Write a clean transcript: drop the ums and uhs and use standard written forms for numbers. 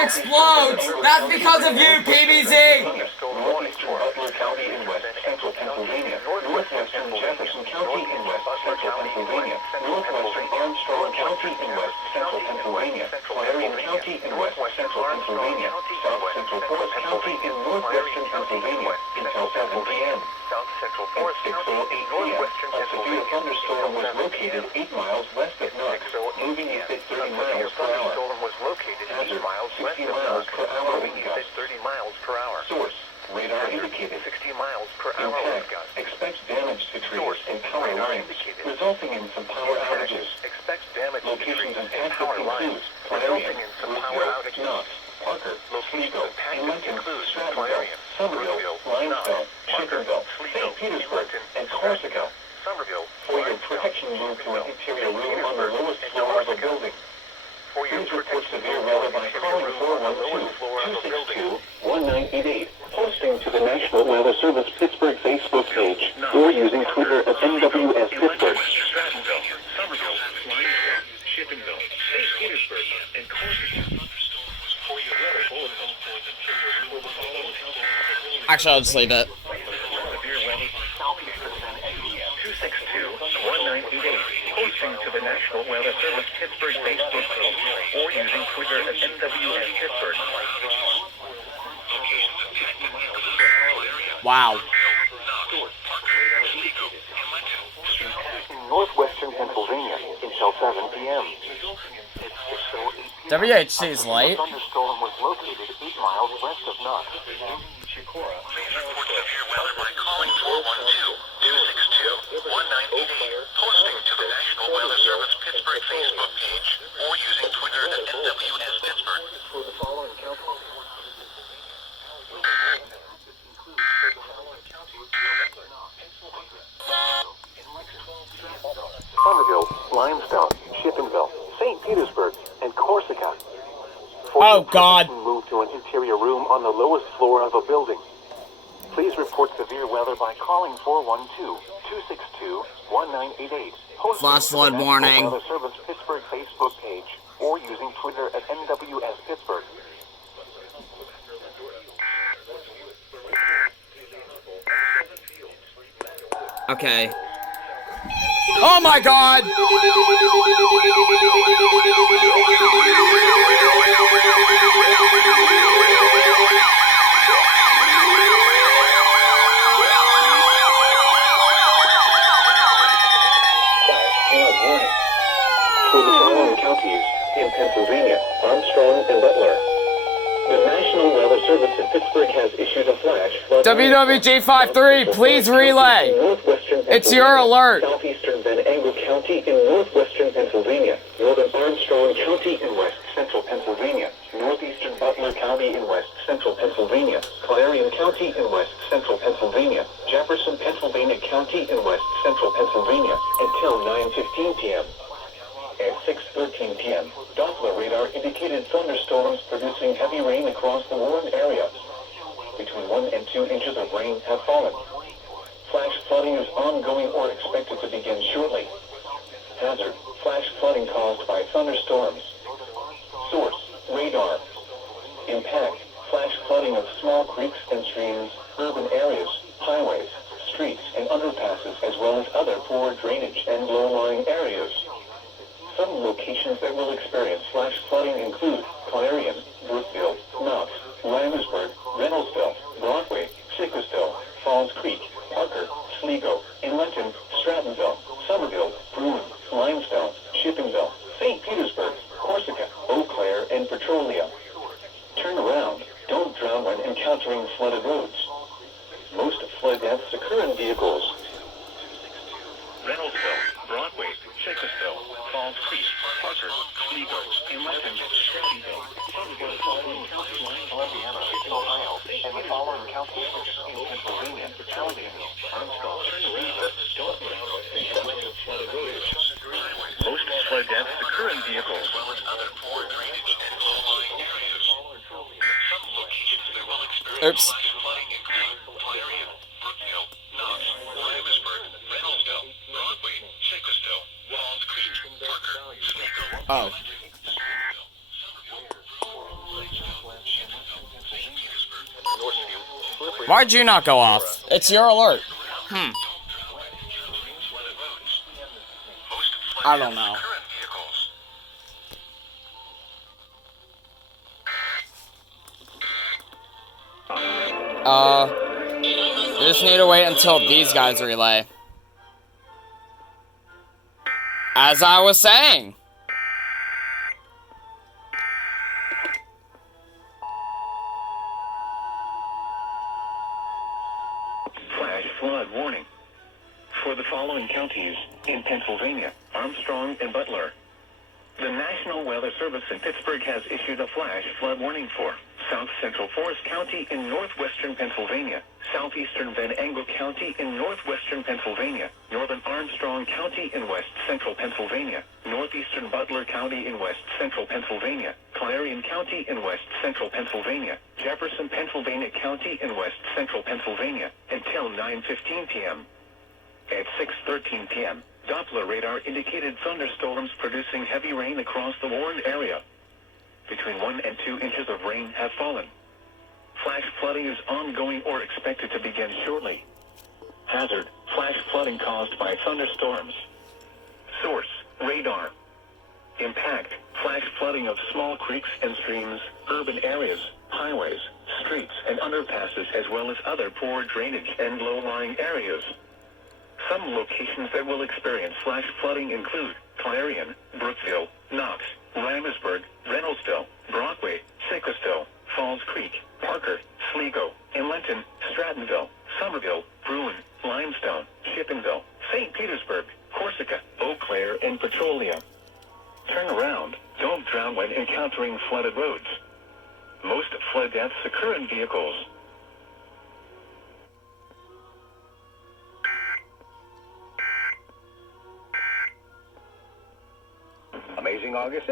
phone explodes. That's because of you, PBZ. Northeastern Butler County in West Central Pennsylvania, northwestern Jefferson County in West Central Pennsylvania, northwestern Armstrong County in West Central Pennsylvania, Clarion County in West Central Pennsylvania, South Central Forest County in northwestern Pennsylvania until 7 p.m. At 6:08 p.m., a severe thunderstorm was located 8 miles west of Knox, moving east at 30 miles per hour. Hazard, 60 miles per hour wind gusts. Source, radar indicated 60 miles per hour wind gusts. Expects damage to trees and power lines, resulting in some power outages. Locations impacted include Clarion, Brookville, Knox, Parker, Sligo, Lincoln, Strattonville, Somerville, Limestone, Chickenville, St. Petersburg, and Corsica. For your protection, move to an interior room on the lowest floor of a building. Please report severe weather by calling 412-262-1988, posting to the National Weather Service Pittsburgh Facebook page, or using Twitter at NWS Pittsburgh. Strattonville, Somerville, Limestone, Chickenville, St. Petersburg, and Corsica. Actually, I'll just leave it. Posting to the National Weather Service Pittsburgh Facebook page, or using Twitter at NWS Pittsburgh. Wow. In northwestern Pennsylvania until 7 p.m. WHC's late. The thunderstorm was located 8 miles west of Knox. Report severe weather by calling 412-262-1988, posting to the National Weather Service Pittsburgh Facebook page, or using Twitter at NWS Pittsburgh. For the following counties. Somerville, Limestone, Chickenville, St. Petersburg, and Corsica. Oh, God. Move to an interior room on the lowest floor of a building. Please report severe weather by calling 412-262-1988. Flash flood warning. Weather Service Pittsburgh Facebook page, or using Twitter at NWS Pittsburgh. Okay. Oh my God! For the following counties in Pennsylvania, Armstrong and Butler. The National Weather Service in Pittsburgh has issued a flash flood. WWG53, please relay. It's your alert. Southeastern Van Angle County in northwestern Pennsylvania, northern Armstrong County in west central Pennsylvania, northeastern Butler County in west central Pennsylvania, Clarion County in west central Pennsylvania, Jefferson, Pennsylvania County in west central Pennsylvania until 9:15 p.m. At 6:13 p.m., Doppler radar indicated thunderstorms producing heavy rain across the warned area. Between 1 and 2 inches of rain have fallen. Flash flooding is ongoing or expected to begin shortly. Hazard, flash flooding caused by thunderstorms. Source, radar. Impact, flash flooding of small creeks and streams, urban areas, highways, streets, and underpasses, as well as other poor drainage and low-lying areas. Some locations that will experience flash flooding include Clarion, Brookville, Knox, Ramsburg, Reynoldsville, Broadway, Sickesville, Falls Creek, Parker, Sligo, Lincoln, Strattonville, Somerville, Broome, Limestone, Chickenville, St. Petersburg, Corsica, Eau Claire, and Petrolia. Turn around. Don't drown when encountering flooded roads. Most flood deaths occur in vehicles. Reynoldsville, Broadway, Sickesville, Falls Creek, Parker, Sligo, Lincoln, Strattonville, Somerville, Indiana, Ohio, and the following counties in Pennsylvania, Allegheny, Armstrong, Most flood deaths occur in vehicles. Oops. Oh. Why'd you not go off? It's your alert. I don't know. We just need to wait until these guys relay. As I was saying. Flash flood warning. For the following counties in Pennsylvania, Armstrong and Butler. The National Weather Service in Pittsburgh has issued a flash flood warning for South Central Forest County in northwestern Pennsylvania, southeastern Van Angle County in northwestern Pennsylvania, northern Armstrong County in west central Pennsylvania, northeastern Butler County in west central Pennsylvania, Clarion County in west central Pennsylvania, Jefferson, Pennsylvania County in west central Pennsylvania, until 9:15 p.m. At 6:13 p.m., Doppler radar indicated thunderstorms producing heavy rain across the warned area. Between 1 and 2 inches of rain have fallen. Flash flooding is ongoing or expected to begin shortly. Hazard: flash flooding caused by thunderstorms. Source: radar. Impact: flash flooding of small creeks and streams, urban areas, highways, streets, and underpasses, as well as other poor drainage and low-lying areas. Some locations that will experience flash flooding include Clarion, Brookville, Knox, Ramsburg, Reynoldsville, Broadway, Sicklesville, Falls Creek, Parker, Sligo, Inlenton, Strattonville, Somerville, Bruin, Limestone, Shippingville, St. Petersburg, Corsica, Eau Claire, and Petrolia. Turn around. Don't drown when encountering flooded roads. Most flood deaths occur in vehicles. Amazing August.